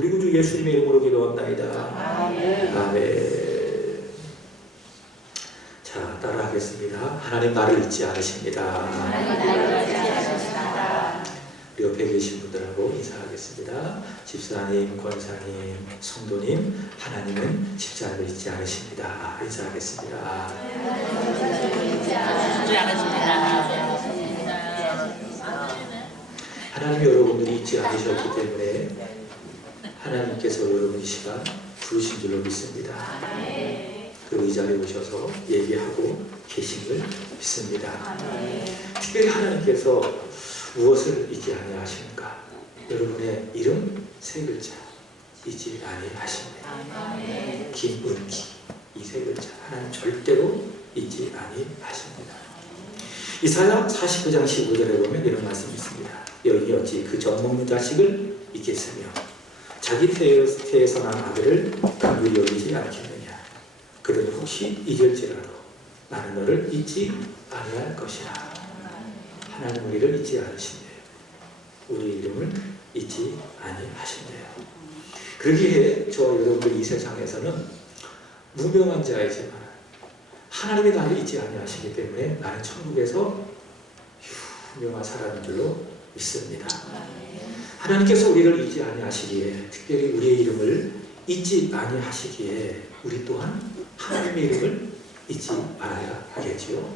우리 구주 예수님의 이름으로 기도합나이다. 아멘. 아멘. 자, 따라하겠습니다. 하나님 나를 잊지 않으십니다. 우리 옆에 계신 분들하고 인사하겠습니다. 집사님, 권사님, 성도님, 하나님은 집사님을 잊지 않으십니다. 인사하겠습니다. 하나님이 여러분들이 잊지 않으셨기 때문에 하나님께서 여러분 이 시간 부르신 줄로 믿습니다. 그 의자에 오셔서 얘기하고 계심을 믿습니다. 특별히 하나님께서 무엇을 잊지 아니하십니까? 여러분의 이름 세 글자 잊지 아니하십니다. 김은기 이 세 글자 하나님 절대로 잊지 아니하십니다. 이사야 49장 15절에 보면 이런 말씀이 있습니다. 여인이 어찌 그 젖 먹는 자식을 잊겠으며 자기 태에서 난 아들을 간구히 여기지 않겠느냐. 그들은 혹시 잊을지라도 나는 너를 잊지 아니할 것이라. 하나님 우리를 잊지 않으신대요. 우리 이름을 잊지 아니하신대요. 그러기에 저 여러분들 이 세상에서는 무명한 자이지만 하나님이 나를 잊지 아니하시기 때문에 나는 천국에서 유명한 사람인 줄로 믿습니다. 하나님께서 우리를 잊지 아니하시기에 특별히 우리의 이름을 잊지 아니하시기에 우리 또한 하나님의 이름을 잊지 말아야 하겠지요.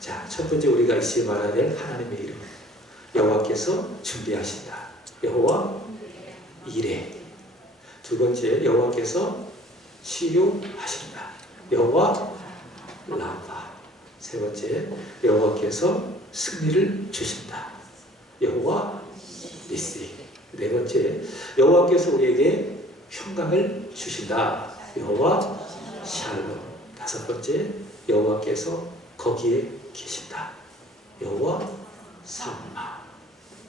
자, 첫 번째 우리가 잊지 말아야 될 하나님의 이름 여호와께서 준비하신다. 여호와 이레. 두 번째 여호와께서 치료하신다. 여호와 라파. 세 번째 여호와께서 승리를 주신다. 여호와 니시. 네 번째 여호와께서 우리에게 평강을 주신다. 여호와 샬롬. 다섯 번째 여호와께서 거기에 계신다. 여호와 삼마.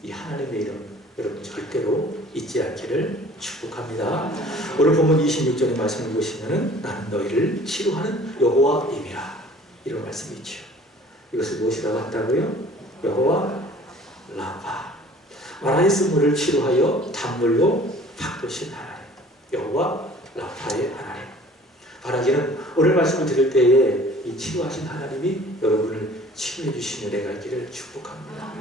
이 하나님의 이름 여러분 절대로 잊지 않기를 축복합니다. 오늘 본문 26절의 말씀을 보시면 나는 너희를 치료하는 여호와임이라 이런 말씀이 있죠. 이것을 무엇이라고 한다고요? 여호와 라파. 마라에서 물을 치료하여 단물로 바꾸신 하나님 여호와 라파의 하나님. 바라기는 오늘 말씀을 들을 때에 이 치료하신 하나님이 여러분을 치료해 주시는 내가 있기를 축복합니다.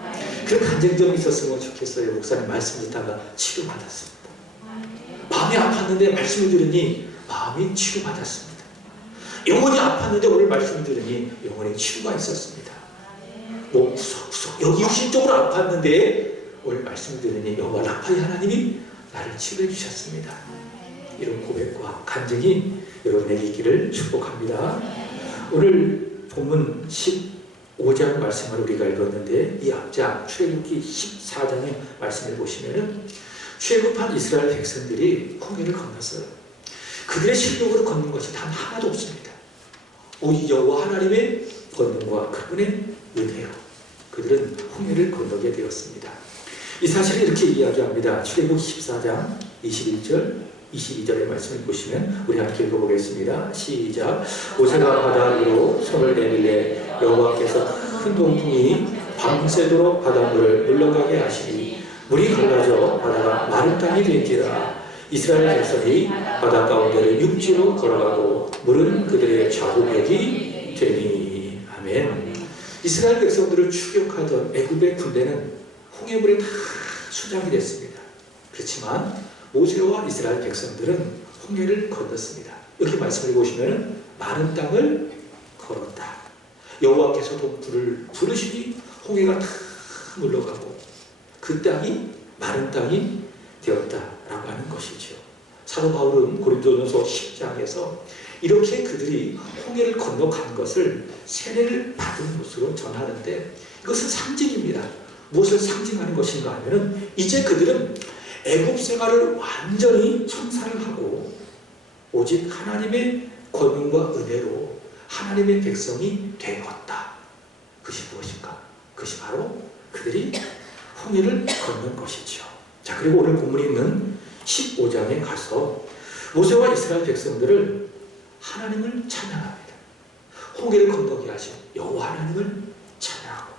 그런 간증점이 있었으면 좋겠어요. 목사님 말씀 듣다가 치료받았습니다. 마음이 아팠는데 말씀을 들으니 마음이 치료받았습니다. 영혼이 아팠는데 오늘 말씀을 들으니 영혼의 치유가 있었습니다. 몸 구석구석 여기 육신적으로 아팠는데 오늘 말씀을 들으니 여호와 라파의 하나님이 나를 치료해 주셨습니다. 이런 고백과 간증이 여러분에게 있기를 축복합니다. 오늘 본문 15장 말씀을 우리가 읽었는데 이 앞장 출애굽기 14장의 말씀을 보시면은 출애굽한 이스라엘 백성들이 홍해를 건넜어요. 그들의 실력으로 걷는 것이 단 하나도 없습니다. 오직 여호와 하나님의 권능과 그분의 은혜로 그들은 홍해를 건너게 되었습니다. 이 사실을 이렇게 이야기합니다. 출애굽 14장 21절 22절의 말씀을 보시면 우리 함께 읽어보겠습니다. 시작. 모세가 바다 위로 손을 내밀래 여호와께서 큰 동풍이 밤새도록 바닷물을 물러가게 하시니 물이 갈라져 바다가 마른 땅이 된지라. 이스라엘 백성이 바다 가운데를 육지로 걸어가고 물은 그들의 좌우벽이 되니. 아멘. 이스라엘 백성들을 추격하던 애굽의 군대는 홍해물에 다 수장이 됐습니다. 그렇지만 모세와 이스라엘 백성들은 홍해를 건넜습니다. 여기 말씀을 보시면 마른 땅을 걸었다. 여호와께서도 불을 부르시니 홍해가 다 물러가고 그 땅이 마른 땅이 되었다라고 하는 것이죠. 사도 바울은 고린도전서 10장에서 이렇게 그들이 홍해를 건너간 것을 세례를 받은 것으로 전하는데 이것은 상징입니다. 무엇을 상징하는 것인가 하면은 이제 그들은 애굽 생활을 완전히 청산을 하고 오직 하나님의 권능과 은혜로 하나님의 백성이 되었다. 그것이 무엇인가? 그것이 바로 그들이 홍해를 건넌 것이죠. 자, 그리고 오늘 본문에 있는 15장에 가서 모세와 이스라엘 백성들을 하나님을 찬양합니다. 홍해를 건너게 하신 여호와 하나님을 찬양하고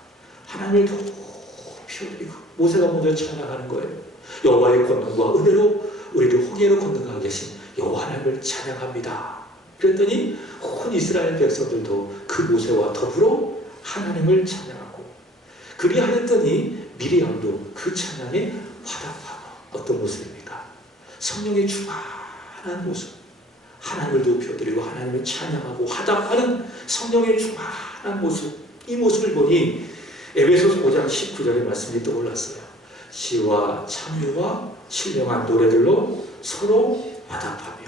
하나님을 높이 올리고 모세가 먼저 찬양하는 거예요. 여호와의 권능과 은혜로 우리 홍해로 건너가 계신 여호와 하나님을 찬양합니다. 그랬더니 온 이스라엘 백성들도 그 모세와 더불어 하나님을 찬양하고, 그리하였더니 미리암도 그 찬양에 화답하고. 어떤 모습입니까? 성령의 충만한 모습, 하나님을 높여드리고 하나님을 찬양하고 화답하는 성령의 충만한 모습. 이 모습을 보니 에베소서 5장 19절의 말씀이 떠올랐어요. 시와 찬미와 신령한 노래들로 서로 화답하며.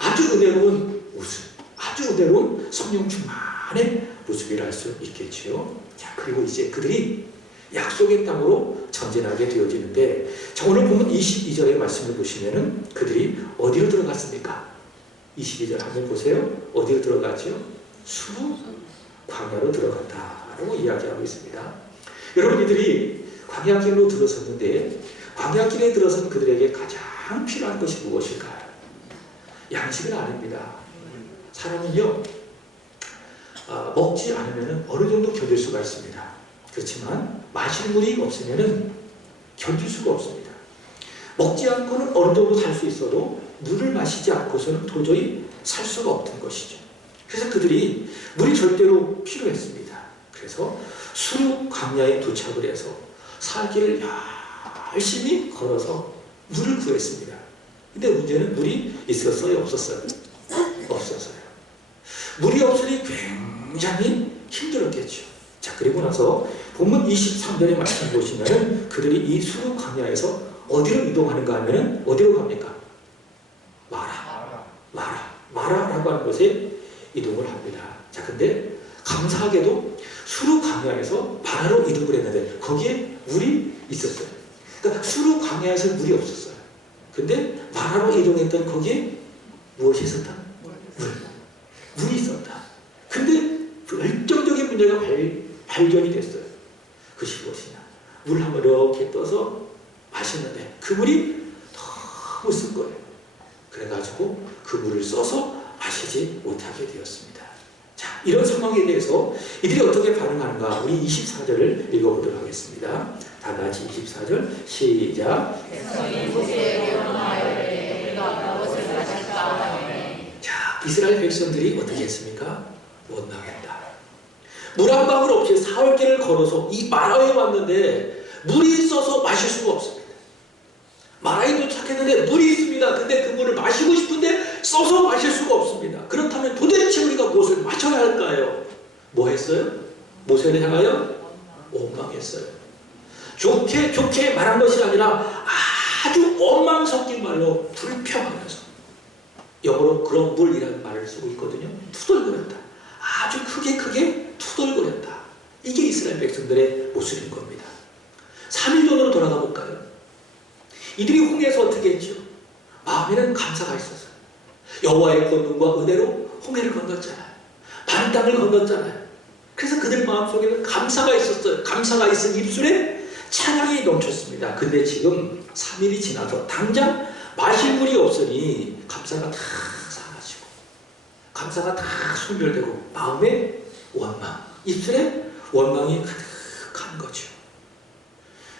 아주 은혜로운 모습, 아주 은혜로운 성령 충만의 모습이라 할 수 있겠지요. 자, 그리고 이제 그들이 약속의 땅으로 전진하게 되어지는데, 자, 오늘 보면 22절의 말씀을 보시면은 그들이 어디로 들어갔습니까? 22절 한번 보세요. 어디로 들어갔죠? 수르 광야로 들어갔다라고 이야기하고 있습니다. 여러분, 이들이 광야길로 들어섰는데, 광야길에 들어선 그들에게 가장 필요한 것이 무엇일까요? 양식은 아닙니다. 사람은요, 먹지 않으면 어느 정도 견딜 수가 있습니다. 그렇지만 마실 물이 없으면 견딜 수가 없습니다. 먹지 않고는 어느 정도 살 수 있어도 물을 마시지 않고서는 도저히 살 수가 없던 것이죠. 그래서 그들이 물이 절대로 필요했습니다. 그래서 수르 광야에 도착을 해서 살길을 열심히 걸어서 물을 구했습니다. 근데 문제는 물이 있었어요? 없었어요? 없었어요. 물이 없으니 굉장히 힘들었겠죠. 자, 그리고 나서 본문 23절의 말씀 보시면 그들이 이 수르 광야에서 어디로 이동하는가 하면 어디로 갑니까? 마라라고 하는 곳에 이동을 합니다. 자, 근데 감사하게도 수르 광야에서 마라로 이동을 했는데 거기에 물이 있었어요. 그러니까 수르 광야에서 물이 없었어요. 근데 마라로 이동했던 거기에 무엇이 있었다? 물이 있었다. 근데 결정적인 문제가 발견이 됐어요. 그것이 무엇이냐? 물을 한번 이렇게 떠서 마셨는데 그 물이 너무 쓴 거예요. 그래가지고 그 물을 써서 마시지 못하게 되었습니다. 자, 이런 상황에 대해서 이들이 어떻게 반응하는가? 우리 24절을 읽어보도록 하겠습니다. 다 같이 24절 시작. 자, 이스라엘 백성들이 어떻게 했습니까? 원망했다. 물 한 방울 없이 사흘길을 걸어서 이 마라에 왔는데 물이 있어서 마실 수가 없습니다. 마라에 도착했는데 물이 있습니다. 근데 그 물을 마시고 싶은데 써서 마실 수가 없습니다. 그렇다면 도대체 우리가 무엇을 마셔야 할까요? 뭐 했어요? 모세를 향하여 원망했어요. 좋게 말한 것이 아니라 아주 원망 섞인 말로 불평하면서, 영어로 그런 물이라는 말을 쓰고 있거든요. 투덜거렸다. 아주 크게 투덜거렸다. 이게 이스라엘 백성들의 모습인 겁니다. 3일 전으로 돌아가 볼까요? 이들이 홍해에서 어떻게 했죠? 마음에는 감사가 있었어요. 여호와의 권능과 은혜로 홍해를 건넜잖아요. 반 땅을 건넜잖아요. 그래서 그들 마음속에는 감사가 있었어요. 감사가 있은 입술에 찬양이 넘쳤습니다. 근데 지금 3일이 지나서 당장 마실 물이 없으니 감사가 다 사라지고, 감사가 다 소멸되고, 마음에 원망, 입술에 원망이 가득한 거죠.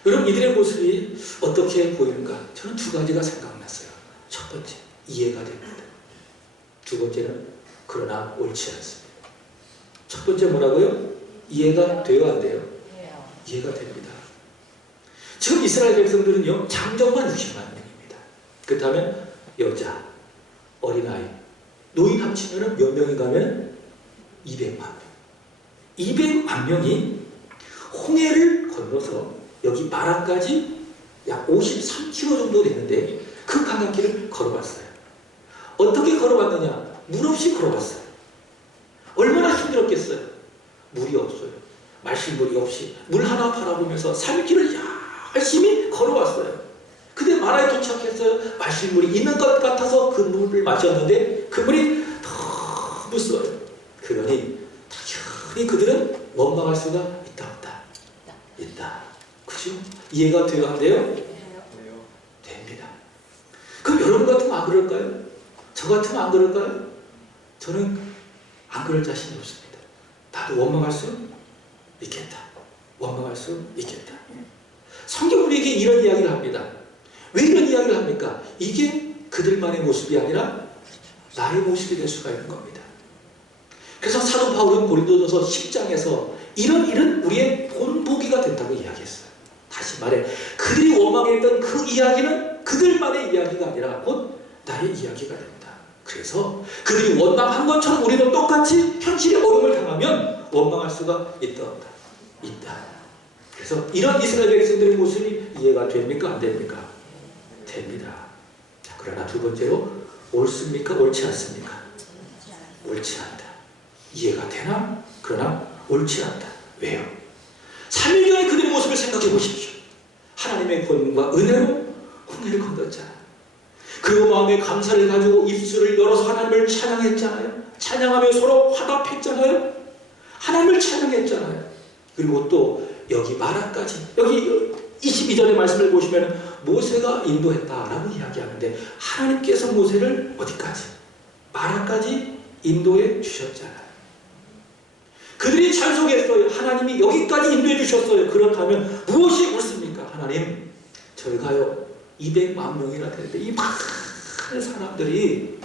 여러분, 이들의 모습이 어떻게 보이는가? 저는 두 가지가 생각났어요. 첫 번째, 이해가 됩니다. 두 번째는 그러나 옳지 않습니다. 첫 번째 뭐라고요? 이해가 돼요, 안 돼요? 이해가 됩니다. 지금 이스라엘 백성들은요, 장정만 60만 명입니다. 그렇다면 여자, 어린아이, 노인 합치면 몇 명이 가면 200만 명. 200만 명이 홍해를 건너서 여기 마라까지 약 53km 정도 되는데 그 강간길을 걸어봤어요. 어떻게 걸어봤느냐? 물 없이 걸어봤어요. 얼마나 힘들었겠어요? 물이 없어요. 마실 물이 없이 물 하나 바라보면서 3일길을 열심히 걸어왔어요. 근데 마라에 도착했어요. 마실 물이 있는 것 같아서 그 물을 마셨는데 그 물이 너무 써요. 그러니 당연히 그들은 원망할 수가 있다, 없다? 있다. 그죠? 이해가 돼요, 안 돼요? 됩니다. 그럼 여러분 같으면 안 그럴까요? 저 같으면 안 그럴까요? 저는 안 그럴 자신이 없습니다. 나도 원망할 수 있겠다. 원망할 수 있겠다. 성경 우리에게 이런 이야기를 합니다. 왜 이런 이야기를 합니까? 이게 그들만의 모습이 아니라 나의 모습이 될 수가 있는 겁니다. 그래서 사도 바울은 고린도전서 10장에서 이런 일은 우리의 본보기가 된다고 이야기했어요. 다시 말해 그들이 원망했던 그 이야기는 그들만의 이야기가 아니라 곧 나의 이야기가 된다. 그래서 그들이 원망한 것처럼 우리도 똑같이 현실의 어려움을 당하면 원망할 수가 있다. 그래서 이런 이스라엘 백성들의 모습이 이해가 됩니까? 안 됩니까? 됩니다. 자, 그러나 두 번째로 옳습니까? 옳지 않습니까? 옳지 않다. 이해가 되나? 그러나 옳지 않다. 왜요? 3일 전에 그들의 모습을 생각해 보십시오. 하나님의 권능과 은혜로 홍해를 건넜잖아요. 그리고 마음에 감사를 가지고 입술을 열어서 하나님을 찬양했잖아요. 찬양하며 서로 화답했잖아요. 하나님을 찬양했잖아요. 그리고 또 여기 마라까지, 여기 22절의 말씀을 보시면 모세가 인도했다라고 이야기하는데 하나님께서 모세를 어디까지? 마라까지 인도해 주셨잖아요. 그들이 찬송했어요. 하나님이 여기까지 인도해 주셨어요. 그렇다면 무엇이 옳습니까? 하나님, 저희가요 200만 명이나 되는데 이 많은 사람들이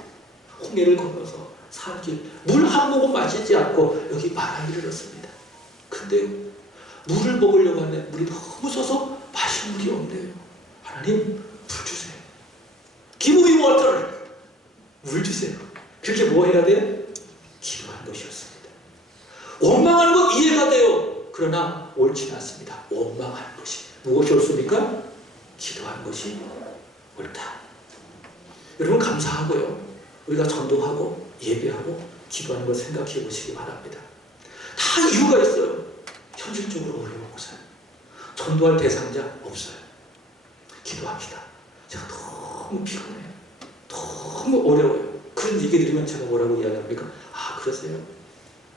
홍해를 건너서 살길 물 한 모금 마시지 않고 여기 마라에 이르렀습니다. 근데 물을 먹으려고 하는데 물이 너무 써서 마실 물이 없네요. 하나님, 물 주세요. Give me water. 물 주세요. 그렇게 뭐 해야 돼요? 기도한 것이었습니다. 원망하는 것 이해가 돼요. 그러나 옳지 않습니다. 원망하는 것이 무엇이 옳습니까? 기도하는 것이 옳다. 여러분 감사하고요. 우리가 전도하고 예배하고 기도하는 걸 생각해 보시기 바랍니다. 다 이유가 있어요. 현실적으로 어려워서 전도할 대상자 없어요. 기도합시다. 제가 너무 피곤해요. 너무 어려워요. 그런 얘기 들으면 제가 뭐라고 이야기합니까? 아, 그러세요?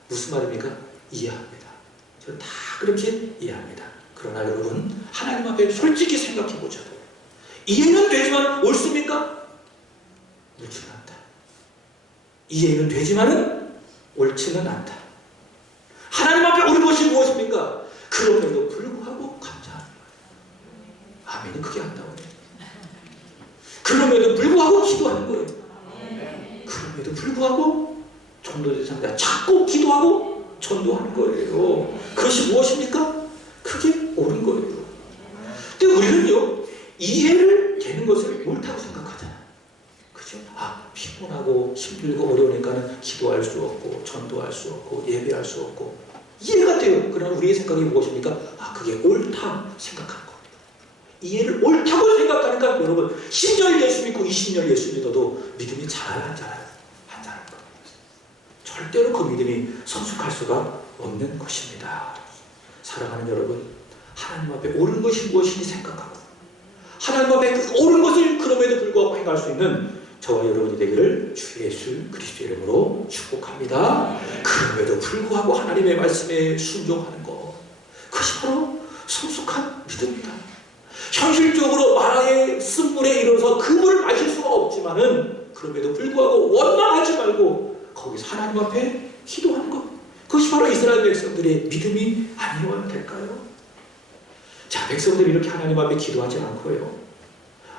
무슨 말입니까? 이해합니다. 저는 다 그렇게 이해합니다. 그러나 여러분, 하나님 앞에 솔직히 생각해 보자고. 이해는 되지만 옳습니까? 옳지는 않다. 이해는 되지만은 옳지는 않다. 하나님 앞에 옳은 것이 무엇입니까? 그럼에도 불구하고 감사하는 거예요. 아멘은 그게 안 나오네요. 그럼에도 불구하고 기도하는 거예요. 그럼에도 불구하고 전도 대상자 자꾸 기도하고 전도하는 거예요. 그것이 무엇입니까? 그게 옳은 거예요. 근데 우리는요, 이해를 되는 것을 옳다고 생각하잖아요. 그죠? 아, 피곤하고 힘들고 어려우니까는 기도할 수 없고 전도할 수 없고 예배할 수 없고 이해가 돼요. 그러나 우리의 생각이 무엇입니까? 아, 그게 옳다 생각하는 겁니다. 이해를 옳다고 생각하니까 여러분 10년 예수 믿고 20년 예수 믿어도 믿음이 자라요, 안 자라요? 안 자라는 겁니다. 절대로 그 믿음이 성숙할 수가 없는 것입니다. 사랑하는 여러분, 하나님 앞에 옳은 것이 무엇인지 생각하고 하나님 앞에 그 옳은 것을 그럼에도 불구하고 행할 수 있는 저와 여러분이 되기를 주 예수 그리스도의 이름으로 축복합니다. 그럼에도 불구하고 하나님의 말씀에 순종하는 것, 그것이 바로 성숙한 믿음입니다. 현실적으로 마라의 쓴물에 이르러서 그 물을 마실 수가 없지만은 그럼에도 불구하고 원망하지 말고 거기서 하나님 앞에 기도하는 것, 그것이 바로 이스라엘 백성들의 믿음이 아니어야 될까요? 자, 백성들이 이렇게 하나님 앞에 기도하지 않고요,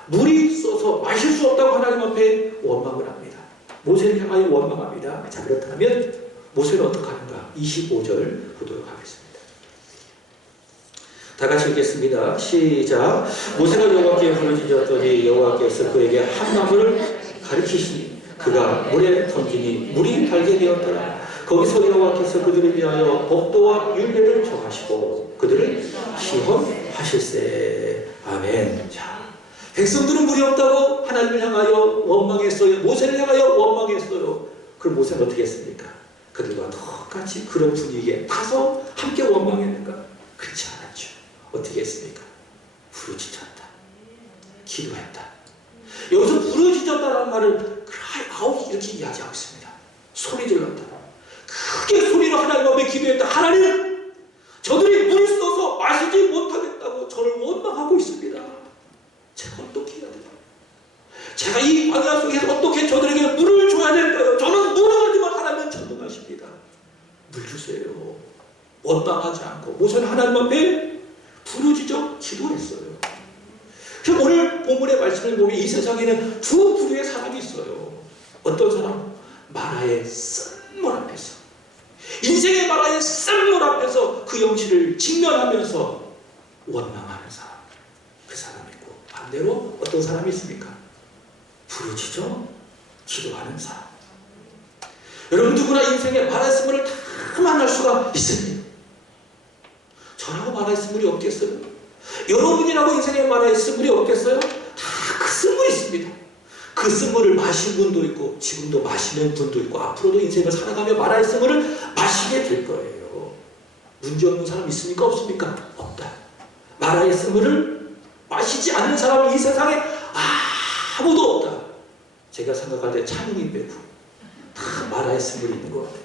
물이 써서 마실 수 없다고 하나님 앞에 원망을 합니다. 모세를 향하여 원망합니다. 자, 그렇다면 모세는 어떻게 하는가? 25절 보도록 하겠습니다. 다 같이 읽겠습니다. 시작. 모세가 여호와께 부르짖었더니 여호와께서 그에게 한 나무를 가리키시니 그가 물에 던지니 물이 달게 되었더라. 거기서 여호와께서 그들을 위하여 법도와 율례를 정하시고 그들을 시험하실세. 아멘. 자, 백성들은 물이 없다고 하나님을 향하여 원망했어요. 모세를 향하여 원망했어요. 그럼 모세는 어떻게 했습니까? 그들과 똑같이 그런 분위기에 타서 함께 원망했는가? 그렇지 않았죠. 어떻게 했습니까? 부르짖었다. 기도했다. 여기서 부르짖었다라는 말을 cry out 이렇게 이야기하고 있습니다. 소리 질렀다. 크게 소리로 하나님 앞에 기도했다. 하나님, 저들이 물을 써서 마시지 못하겠다고 저를 원망하고 있습니다. 제가 어떻게 해야 돼요? 제가 이 광야 속에서 어떻게 저들에게 물을 줘야 될까요? 저는 무능하지만 하나님은 전능하십니다. 물 주세요. 원망하지 않고 모세는 하나님 앞에 부르짖어 기도했어요. 그럼 오늘 본문의 말씀을 보면 이 세상에는 두 부류의 사람이 있어요. 어떤 사람? 마라의 쓴물 앞에서, 인생의 마라의 쓴물 앞에서 그 영실을 직면하면서 원망하는 사람, 그 사람이 있고, 반대로 어떤 사람이 있습니까? 부르짖어 기도하는 사람. 여러분, 누구나 인생의 마라의 쓴물을 다 만날 수가 있습니다. 저라고 마라의 쓴물이 없겠어요? 여러분이라고 인생의 마라의 쓴물이 없겠어요? 다 그 쓴물이 있습니다. 그 쓴물을 마신 분도 있고, 지금도 마시는 분도 있고, 앞으로도 인생을 살아가며 마라의 쓴물을 마시게 될 거예요. 문제 없는 사람 있습니까? 없습니까? 없다. 마라의 쓴물을 마시지 않는 사람은 이 세상에 아무도 없다. 제가 생각할 때 찬웅이 빼고 다 마라의 쓴물이 있는 것 같아요.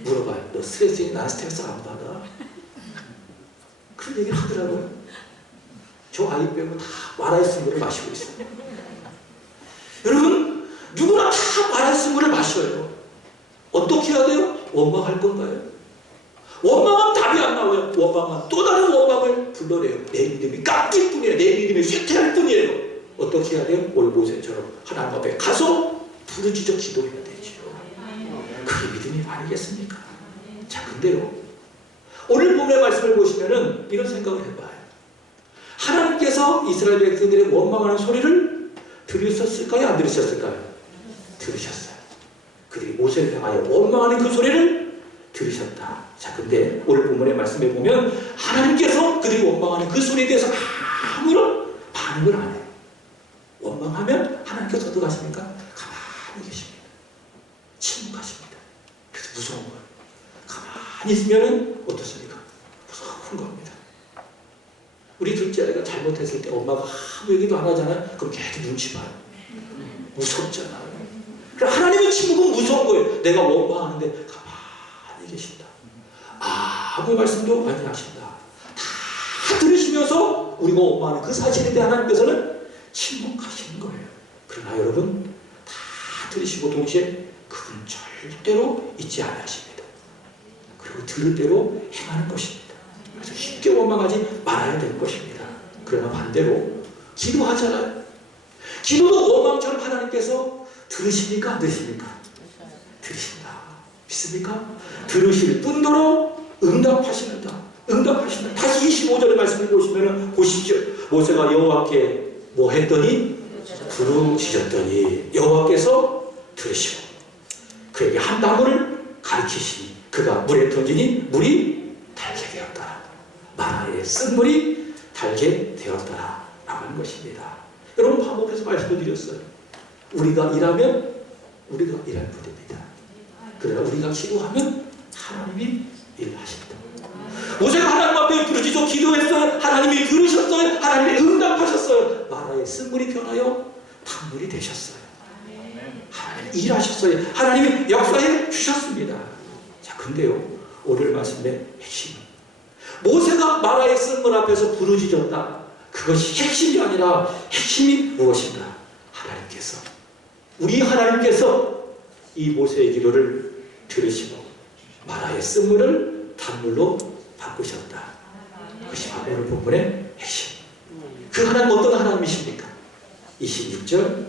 물어봐요. 너 스트레스니? 나는 스트레스 안 받아. 그런 얘기를 하더라고요. 저 아이 빼고 다 마라의 쓴물을 마시고 있어요. 여러분, 누구나 다 마라의 쓴물을 마셔요. 어떻게 해야 돼요? 원망할 건가요? 원망하면 답이 안 나와요. 원망은 또 다른 원망을 불러내요. 내 믿음이 깎일 뿐이에요. 내 믿음이 쇠퇴할 뿐이에요. 어떻게 해야 돼요? 오늘 모세처럼 하나님 앞에 가서 부르짖어 기도해야 되죠. 그게 믿음이 아니겠습니까? 자, 근데요, 오늘 본문의 말씀을 보시면은 이런 생각을 해봐요. 하나님께서 이스라엘 백성들의 원망하는 소리를 들으셨을까요? 안 들으셨을까요? 들으셨어요. 그들이 모세를 향하여 원망하는 그 소리를 들으셨다. 자, 근데 오늘 본문의 말씀에 보면 하나님께서 그들이 원망하는 그 소리에 대해서 아무런 반응을 안 해요. 원망하면 하나님께서 어떻게 하십니까? 가만히 계십니다. 침묵하십니다. 그래서 무서운 거예요. 가만히 있으면 어떻습니까? 무서운 겁니다. 우리 둘째 아이가 잘못했을 때 엄마가 아무 얘기도 안 하잖아요. 그럼 걔도 눈치 봐요. 무섭잖아요. 그럼 하나님의 침묵은 무서운 거예요. 내가 원망하는데 가만히 계신다. 아무 말씀도 많이 하신다. 다 들으시면서 우리가 원망하는 그 사실에 대해 하나님께서는 침묵하시는 거예요. 그러나 여러분, 다 들으시고 동시에 그분 절대로 잊지 않으십니다. 그리고 들을 대로 행하는 것입니다. 그래서 쉽게 원망하지 말아야 될 것입니다. 그러나 반대로 기도하잖아요. 기도도 원망처럼 하나님께서 들으십니까? 안 들으십니까? 들으신다. 믿습니까? 들으실 뿐더러 응답하신다. 응답하신다. 다시 25절의 말씀을 보시면 보십시오. 모세가 여호와께 뭐 했더니 부르짖었더니 여호와께서 들으시고 그에게 한 나무를 가리키시니 그가 물에 던지니 물이 달게 되었더라. 마라의 쓴물이 달게 되었더라 라고 하는 것입니다. 여러분, 반복해서 말씀을 드렸어요. 우리가 일하면 우리가 일할 뿐입니다. 그러나 우리가 기도하면 하나님이 일하신다. 모세가 하나님 앞에 부르짖어 기도했어요. 하나님이 들으셨어요. 하나님이 응답하셨어요. 마라의 쓴물이 변하여 단물이 되셨어요. 하나님이 일하셨어요. 하나님이 역사해 주셨습니다. 자, 근데요, 오늘 말씀의 핵심은 모세가 마라의 쓴물 앞에서 부르짖었다. 그것이 핵심이 아니라 핵심이 무엇인가? 하나님께서, 우리 하나님께서 이 모세의 기도를 들으시고 마라의 쓴물을 단물로 바꾸셨다. 그것이 바로 오늘 본문의 핵심. 그 하나님 어떤 하나님이십니까? 26절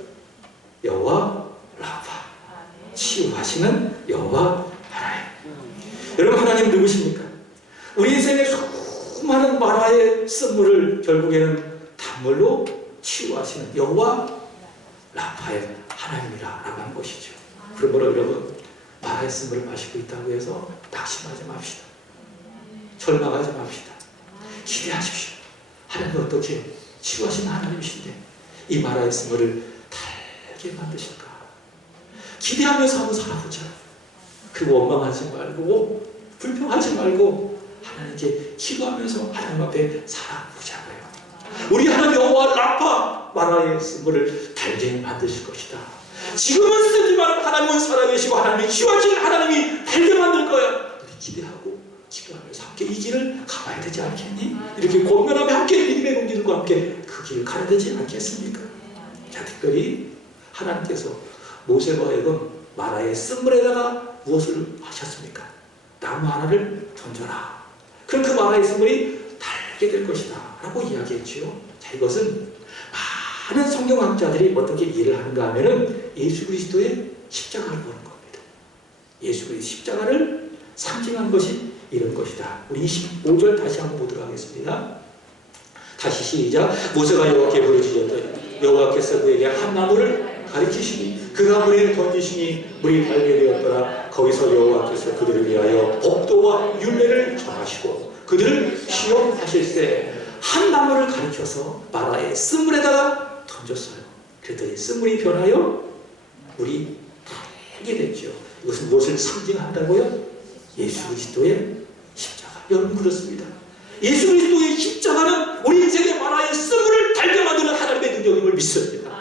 여호와 라파, 치유하시는 여호와 하나님. 여러분, 하나님 누구십니까? 우리 인생의 수많은 마라의 쓴물을 결국에는 단물로 치유하시는 여호와 라파의 하나님이라고 하는 것이죠. 그러므로 여러분, 마라의 쓴물을 마시고 있다고 해서 낙심하지 맙시다. 절망하지 맙시다. 기대하십시오. 하나님은 어떻게 치유하시는 하나님이신데 이 마라의 쓴물을 달게 만드실까? 기대하면서 한번 살아보자. 그리고 원망하지 말고 불평하지 말고 하나님께 기도하면서 하나님 앞에 살아보자고요. 우리 하나님 여호와 라파, 마라의 쓴물을 달게 만드실 것이다. 지금은 쓰지만 하나님은 살아계시고 하나님이 치유하신 하나님이 달게 만들 거야. 우리 기대하고 기도하면서 함께 이 길을 가봐야 되지 않겠니? 이렇게 권면하며 함께 믿음의 동기들과 함께 그 길을 가야 되지 않겠습니까? 자, 특별히 하나님께서 모세와 하여금 마라의 쓴물에다가 무엇을 하셨습니까? 나무 하나를 던져라. 그럼 그 마라의 쓴물이 달게 될 것이다 라고 이야기했죠. 자, 이것은 많은 성경학자들이 어떻게 이해를 하는가 하면은 예수 그리스도의 십자가를 보는 겁니다. 예수 그리스도의 십자가를 상징한 것이 이런 것이다. 우리 25절 다시 한번 보도록 하겠습니다. 다시 시작. 모세가 여호와께 보여주셨더니 여호와께서 그에게 한 나무를 가리키시니 그가 물에 던지시니 물이 달게 되었더라. 거기서 여호와께서 그들을 위하여 법도와 율례를 정하시고 그들을 시험하실세 한 나무를 가리켜서 마라의 쓴물에다가 던졌어요. 그랬더니 쓴물이 변하여 물이 달게 됐죠. 이것은 무엇을 상징한다고요? 예수 그리스도의 십자가. 여러분 그렇습니다. 예수 그리스도의 십자가는 우리 인생의 마라의 쓴물을 달게 만드는 하나님의 능력임을 믿습니다.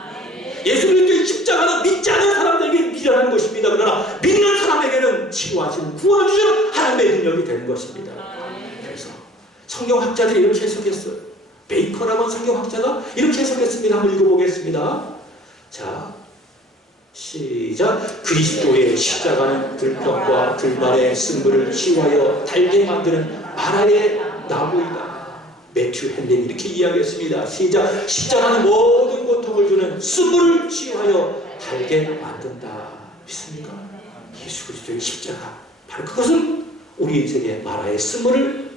예수 그리스도의 십자가는 믿지 않는 사람들에게 미련한 것입니다. 그러나 믿는 사람에게는 치유하시는 구원을 주시는 하나님의 능력이 되는 것입니다. 그래서 성경학자들이 이렇게 해석했어요. 베이커라고 하는 성경학자가 이렇게 해석했습니다. 한번 읽어보겠습니다. 자, 시작. 그리스도의 십자가는 들병과 들만의 쓴물을 치유하여 달게 만드는 마라의 나무이다. 매튜 헨리는 이렇게 이야기했습니다. 시작. 십자가는 모든 고통을 주는 쓴물을 치유하여 달게 만든다. 믿습니까? 예수 그리스도의 십자가, 바로 그것은 우리 인생의 마라의 쓴물을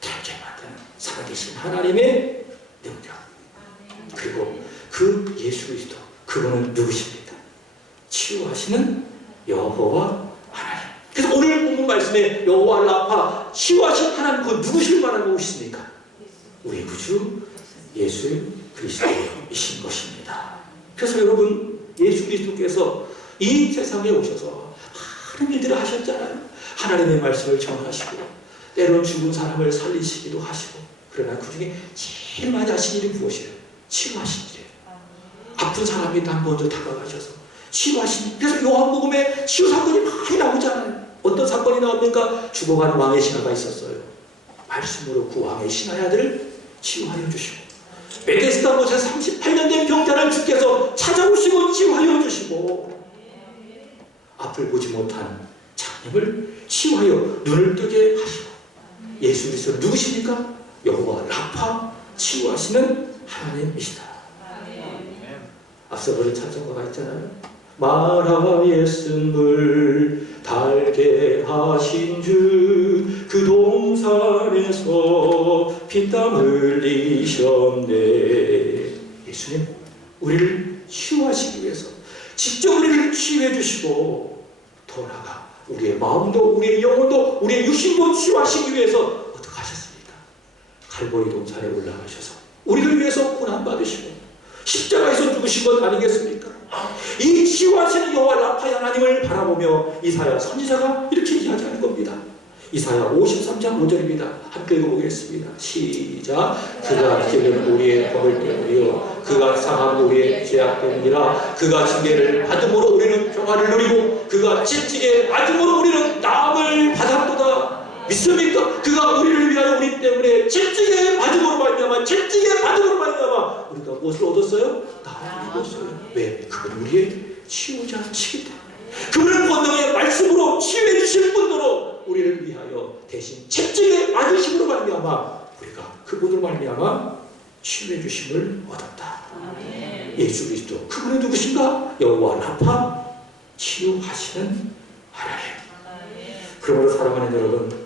달게 만드는 살아계신 하나님의 능력. 그리고 그 예수 그리스도, 그분은 누구십니까? 치유하시는 여호와 하나님. 그래서 오늘 본문 말씀에 여호와 라파, 치유하신 하나님, 그 누구실 말하고 있습니까? 우리 구주 예수 그리스도이신 것입니다. 그래서 여러분, 예수 그리스도께서 이 세상에 오셔서 많은 일들을 하셨잖아요. 하나님의 말씀을 전하시고 때론 죽은 사람을 살리시기도 하시고, 그러나 그 중에 제일 많이 하신 일이 무엇이에요? 치유하신 일이에요. 아픈 사람이 다 먼저 다가가셔서 치유하신. 그래서 요한복음에 치유 사건이 많이 나오잖아요. 어떤 사건이 나옵니까? 죽어가는 왕의 신하가 있었어요. 말씀으로 그 왕의 신하의 아들을 치유하여 주시고, 베데스다 못에서 38년 된 병자를 주께서 찾아오시고 치유하여 주시고, 앞을 보지 못한 장님을 치유하여 눈을 뜨게 하시고, 예수 그리스도는 누구십니까? 여호와 라파, 치유하시는 하나님이시다. 앞서 그런 찬송가가 있잖아요. 마라의 쓴물 달게 하신 주, 그 동산에서 피땀 흘리셨네. 예수님, 우리를 치유하시기 위해서 직접 우리를 치유해 주시고, 더 나아가 우리의 마음도, 우리의 영혼도, 우리의 육신도 치유하시기 위해서 어떻게 하셨습니까? 갈보리 동산에 올라가셔서 우리를 위해서 고난받으시고 십자가에서 죽으신 것 아니겠습니까? 이 치유하시는 여호와 라파의 하나님을 바라보며 이사야 선지자가 이렇게 이야기하는 겁니다. 이사야 53장 5절입니다. 함께 읽어보겠습니다. 시작. 그가 찔른 우리의 범을 때문이요 그가 상한 우리의 죄악 때문이라. 그가 징계를 받음으로 우리는 평화를 누리고 그가 채찍에 맞음으로 우리는 나음을 받았도다. 믿습니까? 그가 우리를 위하여 우리 때문에 채찍에 맞음으로 말미암아, 채찍에 받음으로 말미암아 우리가 무엇을 얻었어요? 나음을 얻었어요. 왜? 그건 우리의 치유자시기 때문에. 그분은 권능의 말씀으로 치유해 주실 분으로 우리를 위하여 대신 채찍에 맞으심으로 말미암아 우리가 그분으로 말미암아 치유해 주심을 얻었다. 예수 그리스도, 그분은 누구신가? 여호와 라파, 치유하시는 하나님. 그러므로 사랑하는 여러분,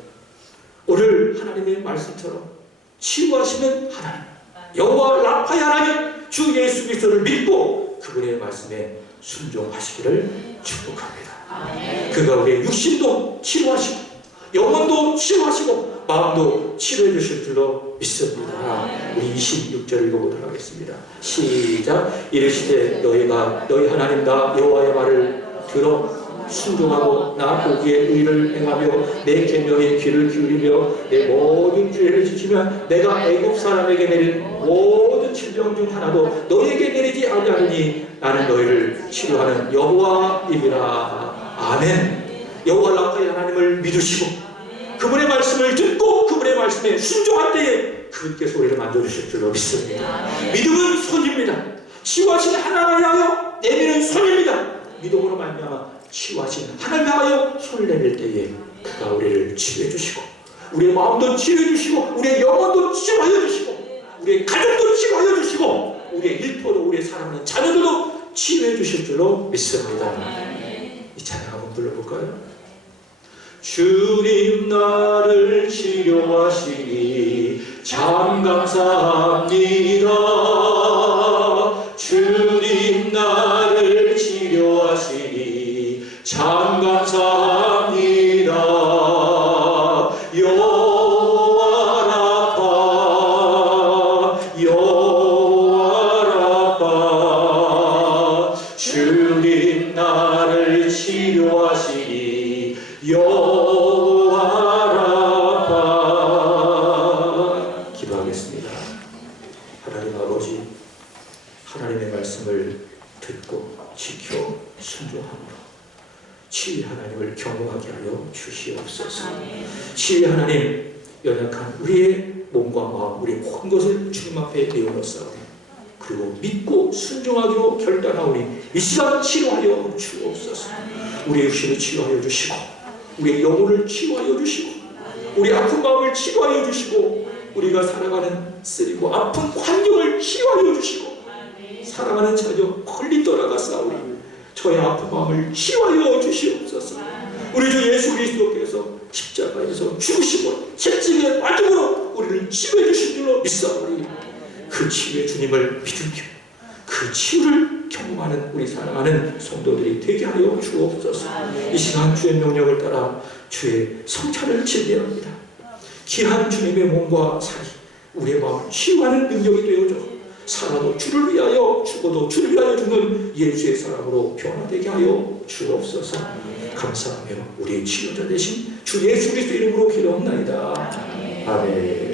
오늘 하나님의 말씀처럼 치유하시는 하나님, 여호와 라파의 하나님, 주 예수 그리스도를 믿고 그분의 말씀에 순종하시기를 축복합니다. 그가 우리의 육신도 치유하시고 영혼도 치유하시고 마음도 치료해 주실 줄로 믿습니다. 우리 26절 읽어보도록 하겠습니다. 시작. 이르시되 너희가 너희 하나님 나 여호와의 말을 들어 순종하고 나 보기에 의를 행하며 내 계명에 귀를 기울이며 내 모든 죄를 지키면 내가 애굽 사람에게 내린 모든 질병 중 하나도 너희에게 내리지 아니하느니 나는 너희를 치료하는 여호와이니라. 아멘. 여호와 라파의 하나님을 믿으시고 그분의 말씀을 듣고 그분의 말씀에 순종할 때에 그분께서 우리를 만져주실 줄로 믿습니다. 믿음은 손입니다. 치유하시는 하나님을 향하여 내미는 손입니다. 믿음으로 말미암아 치유하시는 하나님 향하여 손을 내밀 때에 그가 우리를 치유해 주시고 우리의 마음도 치유해 주시고 우리의 영혼도 치유하여 주시고 우리의 가족도 치유하여 주시고 우리의 일터도 우리의 사랑하는 자녀들도 치유해 주실 줄로 믿습니다. 이 찬양 한번 불러볼까요? 주님 나를 치료하시니 참 감사합니다. 주님 나를 치료하시니 참 감사합니다. 여호와 라파 여호와 라파 주님 나를 치료하시니 여호와 라파. 기도하겠습니다. 하나님 아버지, 하나님의 말씀을 듣고 지켜 순종함으로 치유의 하나님을 경험하게 하여 주시옵소서. 치유의 하나님, 연약한 우리의 몸과 마음, 우리의 모든 것을 주님 앞에 내어놓사오니 그리고 믿고 순종하기로 결단하오니 이 시간 치료하여 주옵소서. 우리의 육신을 치료하여 주시고 우리의 영혼을 치료하여 주시고 우리 아픈 마음을 치료하여 주시고 우리가 살아가는 쓰리고 아픈 환경을 치료하여 주시고 사랑하는 자녀 멀리 떠나가 싸우니 저의 아픈 마음을 치유하여 주시옵소서. 우리 주 예수 그리스도께서 십자가에서 죽으시고 채찍의 맞음으로 우리를 치유해 주신 줄로 믿사오니 그 치유의 주님을 믿으며 그 치유를 경험하는 우리 사랑하는 성도들이 되게 하여 주옵소서. 이 시간 주의 명령을 따라 주의 성찬을 진리합니다. 귀한 주님의 몸과 살이 우리의 마음을 치유하는 능력이 되어져 살아도 주를 위하여 죽어도 주를 위하여 죽는 예수의 사랑으로 변화되게 하여 주옵소서. 감사하며 우리의 치유자 되신 주 예수 그리스도 이름으로 기도합나이다. 아멘.